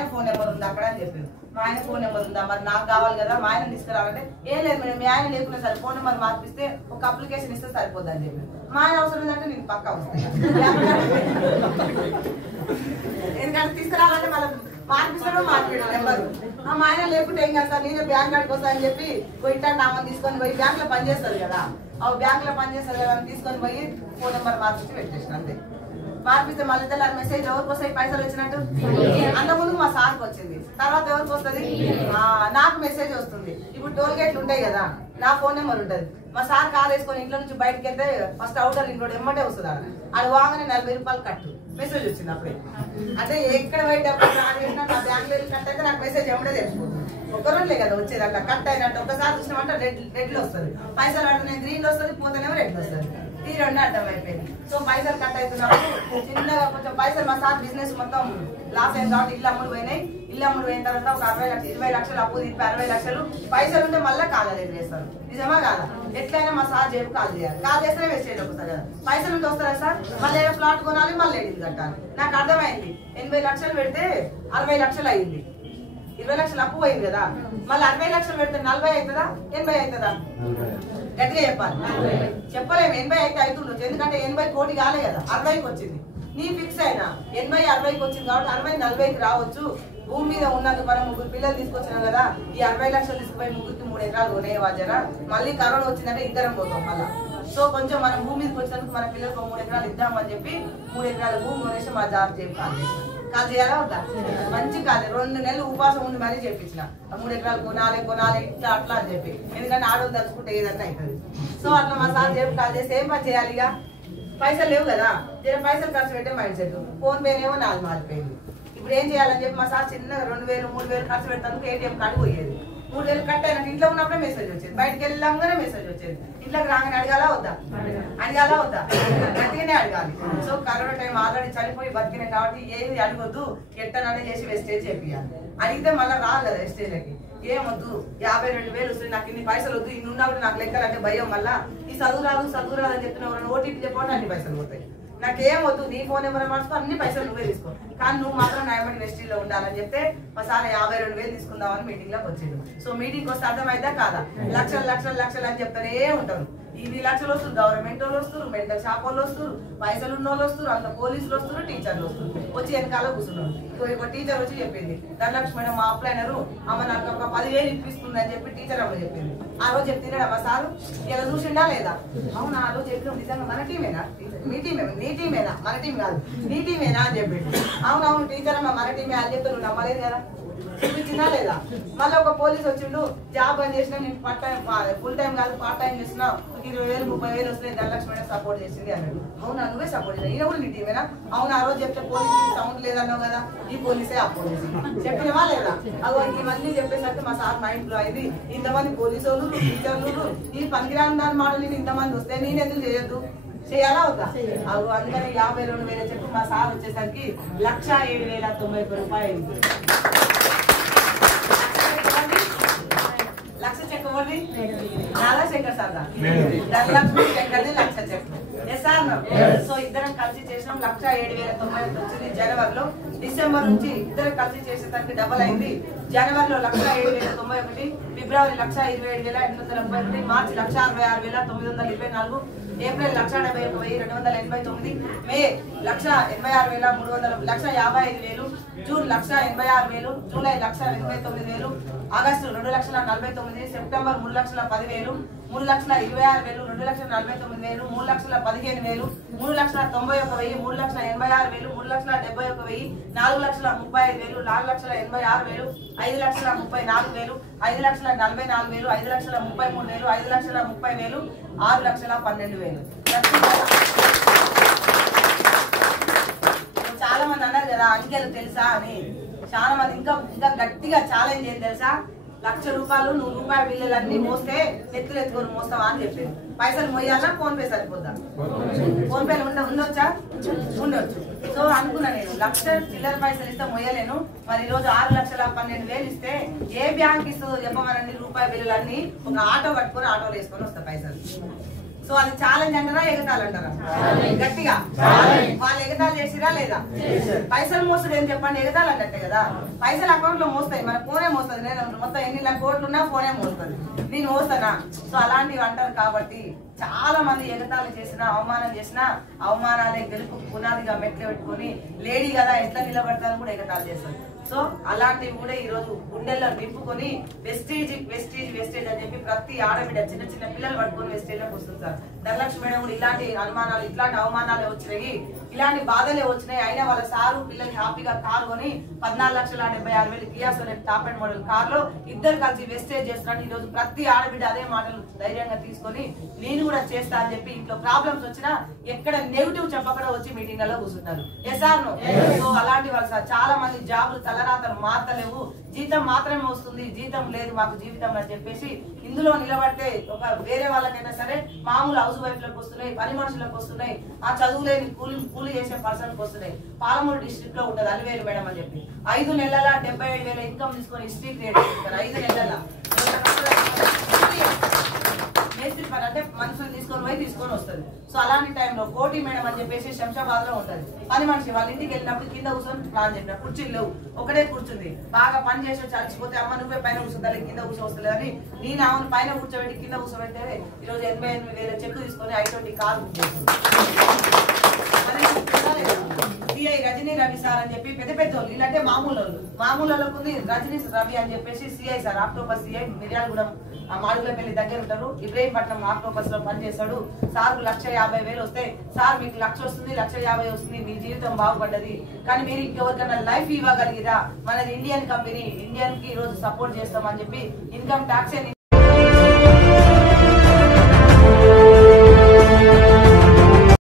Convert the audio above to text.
ఆయన phone number ఉంది అక్కడ అని చెప్పింది. మా ఆయన ఫోన్ నెంబర్ ఉందా, మరి నాకు కావాలి కదా మా ఆయన తీసుకురావాలంటే ఏం లేదు మేడం మీ ఆయన లేకుండా సరే ఫోన్ నెంబర్ మార్పిస్తే ఒక అప్లికేషన్ ఇస్తే సరిపోద్ది అని చెప్పింది. మా ఆయన అవసరం లేదంటే నేను పక్కా వస్తాను, ఎందుకంటే తీసుకురావాలంటే మళ్ళీ మార్పిస్తాడు మార్పిడు నెంబరు. మా ఆయన లేకుంటే ఏం కాదు సార్ నేనే బ్యాంక్ కాడికి వస్తా అని చెప్పి ఇట్లా నామని తీసుకొని పోయి బ్యాంక్ లో పనిచేస్తుంది కదా, ఆ బ్యాంక్ లో పనిచేస్తుంది కదా తీసుకొని పోయి ఫోన్ నెంబర్ మార్పించి పెట్టేసిన అంతే. మార్పిస్తే మళ్ళీ తెల్లారి మెసేజ్ ఎవరికి వస్తాయి పైసలు వచ్చినట్టు, అంత ముందు మా సార్కి వచ్చింది, తర్వాత ఎవరికి వస్తుంది నాకు మెసేజ్ వస్తుంది. ఇప్పుడు టోల్ గేట్లు ఉంటాయి కదా నా ఫోన్ నెంబర్ ఉంటుంది, మా సార్ కార్ వేసుకొని ఇంట్లో నుంచి బయటకి వెళ్తే ఫస్ట్ అవుటర్ ఇంట్లో ఎమ్మటే వస్తుంది అది వాగానే 40 రూపాయలు కట్టు మెసేజ్ వచ్చింది అప్పుడే. అంటే ఎక్కడ బయట నా బ్యాంక్ లో కట్ అయితే నాకు మెసేజ్ ఎమ్మటే తెలిసిపోతుంది. ఒక రోజులే కదా వచ్చేది అట్లా కట్ అయినట్టు ఒకసారి చూసినామంటే రెడ్ లో వస్తుంది, పైసలు ఆడుతున్నాయి గ్రీన్ లో వస్తుంది, పోతేనేమో రెడ్ లో వస్తుంది. ఈ రెండు అర్థం అయిపోయింది. సో పైసలు కట్ అవుతున్నప్పుడు చిన్నగా కొంచెం పైసలు మా సార్ బిజినెస్ మొత్తం లాస్ అయింది కాబట్టి ఇల్లు అమ్ముడు పోయినాయి. ఇల్లు అమ్ముడు పోయిన తర్వాత ఒక 20 లక్షలు అప్పు తీపి 60 లక్షలు పైసలు ఉంటే మళ్ళీ కాలేదు వేస్తారు. నిజమా కాదా? ఎట్లయినా మా సార్ జేబు కాల్ చేయాలి, కాల్ చేస్తేనే వేస్ట్ వస్తుంది కదా. పైసలు ఉంటే వస్తారా సార్, మళ్ళీ ఏదో ఫ్లాట్ కొనాలి మళ్ళీ ఇల్లు కట్టాలి. నాకు అర్థమైంది 80 లక్షలు పెడితే 60 లక్షలు అయింది, 20 లక్షలు అప్పు పోయింది కదా, మళ్ళీ 60 లక్షలు పెడితే 40 అవుతుందా 80 అవుతుందా? గట్టిగా చెప్పాలి, చెప్పలేము. 80 అయితే అవుతుండొచ్చు, ఎందుకంటే 80 కోటి కాలే కదా 60కి వచ్చింది. నీ ఫిక్స్ అయినా 80 60కి వచ్చింది కాబట్టి 60 40కి రావచ్చు. భూమి మీద ఉన్నందుకు మనం 3 పిల్లలు తీసుకొచ్చినాం కదా, ఈ 60 లక్షలు తీసుకుపోయి 3కి 3 ఎకరాలు కొనేవా జరా, మళ్ళీ కరోనా వచ్చిందంటే ఇద్దరం పోతాం మళ్ళా. సో కొంచెం మనం భూమి మీదకి వచ్చినందుకు మన పిల్లలకు 3 ఎకరాలు ఇద్దామని చెప్పి 3 ఎకరాల భూమి కొనేసి మా జాబ్ చేయాలి. కాల్ చేయాలా వద్దా? మంచి కాదు, 2 నెలలు ఉపాసం ఉండి మరీ చెప్పించిన 3 ఎకరాలు కొనాలి ఇట్లా అట్లా అని చెప్పి, ఎందుకంటే ఆడవాళ్ళు తలుచుకుంటే ఏదన్నా అవుతుంది. సో అట్లా మా సార్ చెప్పి కాల్ చేస్తే ఏం పని చేయాలి, ఇక పైసలు లేవు కదా, పైసలు ఖర్చు పెట్టే మైండ్ సెట్. ఫోన్ పేనేమో 4 మారిపోయింది. ఇప్పుడు ఏం చేయాలని చెప్పి మా సార్ చిన్నగా 2000 3000 ఖర్చు పెట్టడానికి ఏటీఎం కార్డు పోయేది. 3000 కట్ అయినా ఇంట్లో ఉన్నప్పుడే మెసేజ్ వచ్చేది, బయటకు వెళ్ళంగానే మెసేజ్ వచ్చేది. ఇంట్లోకి రాగానే అడగాలా వద్దా గట్టిగానే అడగాలి. సో కరోనా టైం ఆల్రెడీ చనిపోయి బతికినా కాబట్టి ఏది అడగొద్దు, ఎట్టననే చేసి వెస్టేజ్ చేపియాలి. అడిగితే మళ్ళీ రాదు కదా వెస్టేజ్లకి, ఏమొద్దు 52,000 వస్తుంది నాకు ఇన్ని పైసలు వద్దు, ఇన్ని ఉన్నా కూడా నాకు లెక్కలంటే భయం. మళ్ళీ ఈ చదువు రాదు అని చెప్తున్నా ఓటీపీ చెప్పకుండా అన్ని పైసలు పోతాయి. నాకేమొద్దు నీ ఫోన్ నెంబర్ మార్చుకో, అన్ని పైసలు నువ్వే తీసుకో, కానీ నువ్వు మాత్రం న్యాయమణి వెస్టీలో ఉండాలని చెప్తే మా సార్ 52,000 తీసుకుందామని మీటింగ్ లోకి వచ్చేది. సో మీటింగ్ వస్తే అర్థమైందా కాదా, లక్షలు అని చెప్తానే ఉంటారు. 2 లక్షలు వస్తారు, గవర్నమెంట్ వాళ్ళు వస్తారు, మెంటల్ షాప్ వాళ్ళు వస్తారు, పైసలు ఉన్న వాళ్ళు వస్తారు, అంత పోలీసులు వస్తారు, టీచర్లు వస్తారు. వచ్చి వెనకాల కూర్చున్నారు. ఒక టీచర్ వచ్చి చెప్పింది, ధనలక్ష్మి మేడం మా అప్లైనరు అమ్మ నాకు ఒక 10,000 ఇప్పిస్తుంది అని చెప్పి టీచర్ అమ్మ చెప్పింది. ఆ రోజు చెప్తున్నాడు మా సారు ఇలా చూసిండా లేదా, అవునా ఆ రోజు చెప్పిన నిజంగా మన టీమేనా, మీ టీమేనా మన టీం కాదు నీ టీమేనా అని చెప్పిండు. అవునవును టీచర్ అమ్మ మన టీమే అని చెప్తే నువ్వు నమ్మలేదు కదా, చూపించినా లేదా. మళ్ళీ ఒక పోలీస్ వచ్చిండు, జాబ్ అని చేసినా నేను ఫుల్ టైం కాదు పార్ట్ టైం చేసినా 20,000 30,000 వస్తున్నాయి, ధనలక్ష్మి మేడం సపోర్ట్ చేసింది అన్నాడు. అవునా నువ్వే సపోర్ట్ చేసినా, ఈయన కూడా నీ టీమేనా, అవును ఆ రోజు చెప్తే పోలీసు సౌండ్ లేదన్నావు కదా, ఈ పోలీసే ఆ పోలీసు చెప్పినవా లేదా. అగో ఇవన్నీ చెప్పేసరికి మా సార్ మైండ్ లో అయింది, ఇంతమంది పోలీసు వాళ్ళు టీచర్లు ఈ పనికిరాని దాని మాటలు ఇంతమంది వస్తే నేను ఎందుకు చేయొద్దు, చేయాలా వద్దా. అవి అందుకని 52,000 చెప్పి మా సార్ వచ్చేసరికి 1,07,90 రూపాయలు. లక్ష చెక్ ఇవ్వండి, నాలా శంకర్ సార్ ధనలక్ష్మి శంకర్ది 1,00,000 చెక్. Yes sir. సో ఇద్దరం కలిసి చేసినాం, 1,07,90 వచ్చింది జనవరిలో. డిసెంబర్ నుంచి ఇద్దరు కలిసి చేసేసరికి డబల్ అయింది. జనవరిలో 1,07,091, ఫిబ్రవరి 1,27,831, మార్చి 1,66,924, ఏప్రిల్ 1,71,289, మే 1,86,300, 1,55,000, జూన్ 1,86,000, జూలై 1,89,000, ఆగస్టు 2,49,000, సెప్టెంబర్ 3,10,000, 3,26,000, 2,49,000, 3,15,000, 3,91,000, 3,86,000, 3,71,000, 4,35,000, 4,86,000, 5,34,000, 5,44,000, 5,33,000, 5,30,000, 6,12,000. చాలా మంది అన్నారు కదా అంకెలు తెలుసా అని, చాలా మంది ఇంకా గట్టిగా ఛాలెంజ్ ఏం తెలుసా, 1,00,000 రూపాయలు 100 రూపాయల బిల్లులన్నీ మోస్తే నెత్తులు ఎత్తుకొని మోస్తావా అని చెప్పింది. పైసలు మోయాలా ఫోన్ పే సరిపోద్దా, ఫోన్ పేలు ఉండొచ్చా, ఉండొచ్చు. సో అనుకున్నా నేను 1,00,000 చిల్లర పైసలు ఇస్తే మొయ్యలేను, మరి ఈరోజు 6,12,000 ఇస్తే ఏ బ్యాంక్ ఇస్తుందో చెప్పమనండి. రూపాయి బిల్లులన్నీ ఒక ఆటో కట్టుకొని ఆటోలో వేసుకొని వస్తా పైసలు. సో అది ఛాలెంజ్ అంటారా ఎగతాలంటారా? గట్టిగా వాళ్ళు ఎగతాలు చేసిరా లేదా? పైసలు మోస్తుంది ఏం చెప్పండి, ఎగతాలు అన్నట్టే కదా. పైసలు అకౌంట్ లో మోస్తాయి, మన ఫోనే మోస్తుంది. నేను మొత్తం ఎన్ని లక్ష కోట్లు ఉన్నా ఫోనే మోస్తుంది, నేను మోస్తానా? సో అలాంటివి అంటారు. కాబట్టి చాలా మంది ఎగతాళి చేసినా అవమానం చేసినా అవమానాలే గెలుపు పునాదిగా మెట్లు పెట్టుకుని లేడీ కదా ఎట్లా నిలబడతారని కూడా ఎగతాళి చేస్తారు. సో అలాంటివి కూడా ఈ రోజు గుండెల్లో నింపుకొని వెస్టేజ్ వెస్టేజ్ వెస్టేజ్ అని చెప్పి ప్రతి ఆడబిడ్డ చిన్న చిన్న పిల్లలు పట్టుకొని వెస్టేజ్ లోకి వస్తుంది సార్. ధనలక్ష్మి మేడం కూడా ఇలాంటి అనుమానాలు ఇట్లాంటి అవమానాలే వచ్చినాయి, ఇలాంటి బాధలే వచ్చినాయి. అయినా వాళ్ళ సారు పిల్లలు హ్యాపీగా కారు కొని 14,76,000 Kia Sonet top and model car లో ఇద్దరు కలిసి వెస్టేజ్ చేస్తున్నారు. ఈ రోజు ప్రతి ఆడబిడ్డ అదే మాటలు ధైర్యంగా తీసుకొని నేను కూడా చేస్తా అని చెప్పి ఇంట్లో ప్రాబ్లమ్స్ వచ్చినా ఎక్కడ నెగిటివ్ చెప్పకుండా వచ్చి మీటింగ్లలో కూర్చుంటారు. SR no? సో అలాంటి వాళ్ళు సార్ చాలా మంది జాబులు తలరాతలు మార్తలేవు, జీతం మాత్రమే వస్తుంది, జీతం లేదు మాకు జీవితం అని చెప్పేసి ఇందులో నిలబడితే ఒక వేరే వాళ్ళకైనా సరే మామూలు హౌస్ వైఫ్ లకు వస్తున్నాయి, పని మనుషులకు వస్తున్నాయి, ఆ చదువులేని కూలి చేసే పర్సన్ కు వస్తున్నాయి. పాలమూరు డిస్ట్రిక్ట్ లో ఉంటది అలివేలు మేడం అని చెప్పి 5 నెలల 77,000 ఇన్కమ్ తీసుకొని హిస్టరీ క్రియేట్ చేస్తారు. 5 నెలల మేస్త్రి పని అంటే మనుషులు తీసుకొని వస్తుంది. సో అలాంటి టైంలో కోటి మేడం అని చెప్పేసి శంషాబాద్ లో ఉంటది పని మనిషి. వాళ్ళ ఇంటికి వెళ్ళినప్పుడు కింద కూర్చొని ప్లాన్ చెప్పిన కుర్చీలు లేవు, ఒకటే కూర్చుంది. బాగా పని చేసి వచ్చి అలసిపోతే అమ్మ నువ్వే పైన కూర్చుంటారు, కింద కూర్చోవస్తలేదు అని నేను ఆమెను పైన కూర్చోబెట్టి కింద కూర్చోబెడితే ఈరోజు 88,000 చెక్కు తీసుకొని 520 కారు బుక్ చేస్తుంది. సిఐ రజనీ రవి సార్ అని చెప్పి పెద్ద పెద్ద వాళ్ళు, ఇలాంటి మామూలు వాళ్ళకు ఉంది రజనీ రవి అని చెప్పేసి CI sir octopus CI Miryalagudem Madugulapalli దగ్గర ఉంటారు. ఇబ్రహీంపట్నం ఆక్టోపస్ లో పనిచేస్తాడు. సార్ 1,50,000 వస్తే సార్ మీకు 1,00,000 వస్తుంది, 1,50,000 వస్తుంది, మీ జీవితం బాగుపడ్డది, కానీ మీరు ఇంకెవరికైనా లైఫ్ ఇవ్వగలిగిరా? మనది ఇండియన్ కంపెనీ, ఇండియన్ కి ఈ రోజు సపోర్ట్ చేస్తామని చెప్పి ఇన్కమ్ ట్యాక్స్